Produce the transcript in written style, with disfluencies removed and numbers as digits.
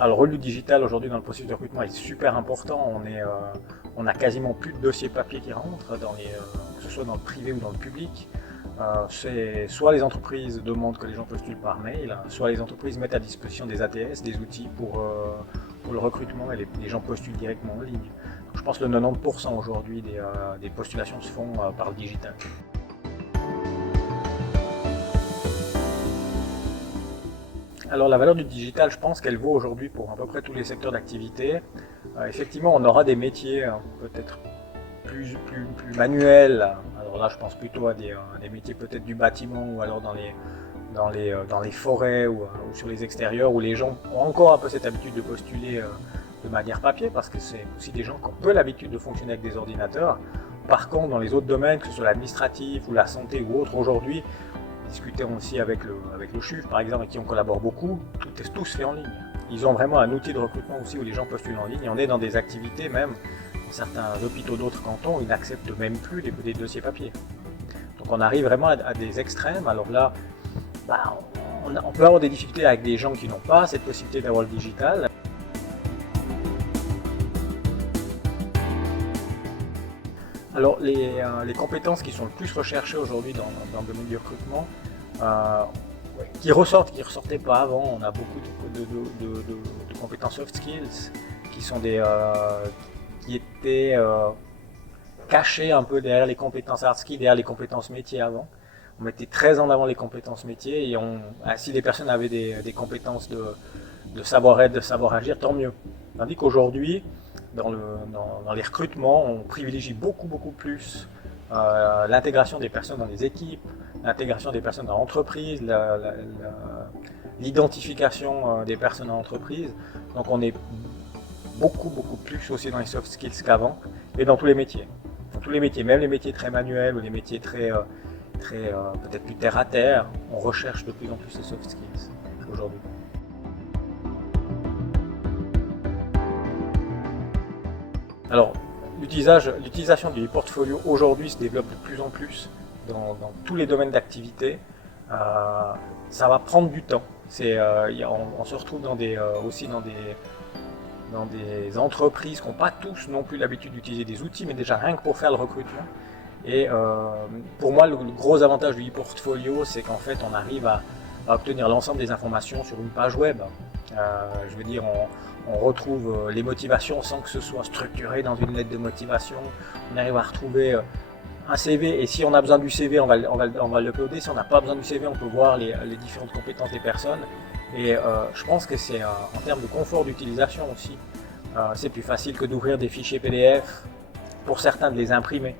Alors, le rôle du digital aujourd'hui dans le processus de recrutement est super important. On a quasiment plus de dossiers papier qui rentrent, que ce soit dans le privé ou dans le public. Soit les entreprises demandent que les gens postulent par mail, soit les entreprises mettent à disposition des ATS, des outils pour le recrutement, et les gens postulent directement en ligne. Donc, je pense que le 90% aujourd'hui des postulations se font par le digital. Alors la valeur du digital, je pense qu'elle vaut aujourd'hui pour à peu près tous les secteurs d'activité. Effectivement, on aura des métiers peut-être plus manuels. Alors là, je pense plutôt à des métiers peut-être du bâtiment ou alors dans les forêts ou sur les extérieurs, où les gens ont encore un peu cette habitude de postuler de manière papier, parce que c'est aussi des gens qui ont peu l'habitude de fonctionner avec des ordinateurs. Par contre, dans les autres domaines, que ce soit l'administratif ou la santé ou autre, aujourd'hui, discutons aussi avec le CHUV, par exemple, avec qui on collabore beaucoup, tout se fait en ligne. Ils ont vraiment un outil de recrutement aussi où les gens postulent en ligne. Et on est dans des activités, même dans certains hôpitaux d'autres cantons, ils n'acceptent même plus des dossiers papier. Donc on arrive vraiment à des extrêmes. Alors là, on peut avoir des difficultés avec des gens qui n'ont pas cette possibilité d'avoir le digital. Alors les compétences qui sont le plus recherchées aujourd'hui dans le domaine du recrutement, qui ressortaient pas avant, on a beaucoup de compétences soft skills qui étaient cachées un peu derrière les compétences hard skills, derrière les compétences métiers avant. On mettait très en avant les compétences métiers, et si les personnes avaient des compétences de savoir-être, de savoir-agir, tant mieux. Tandis qu'aujourd'hui, dans les recrutements, on privilégie beaucoup plus l'intégration des personnes dans les équipes, l'intégration des personnes dans l'entreprise, l'identification des personnes dans l'entreprise. Donc on est beaucoup plus aussi dans les soft skills qu'avant, et dans tous les métiers. Dans tous les métiers, même les métiers très manuels ou les métiers très peut-être plus terre à terre, on recherche de plus en plus les soft skills aujourd'hui. Alors, l'utilisation du e-portfolio aujourd'hui se développe de plus en plus dans tous les domaines d'activité. Ça va prendre du temps. On se retrouve aussi dans des entreprises qui n'ont pas tous non plus l'habitude d'utiliser des outils, mais déjà rien que pour faire le recrutement. Et pour moi, le gros avantage du e-portfolio, c'est qu'en fait, on arrive à obtenir l'ensemble des informations sur une page web. Je veux dire, on retrouve les motivations sans que ce soit structuré dans une lettre de motivation. On arrive à retrouver un CV, et si on a besoin du CV, on va l'uploader. Si on n'a pas besoin du CV, on peut voir les différentes compétences des personnes. Et je pense que c'est en termes de confort d'utilisation aussi, c'est plus facile que d'ouvrir des fichiers PDF, pour certains de les imprimer.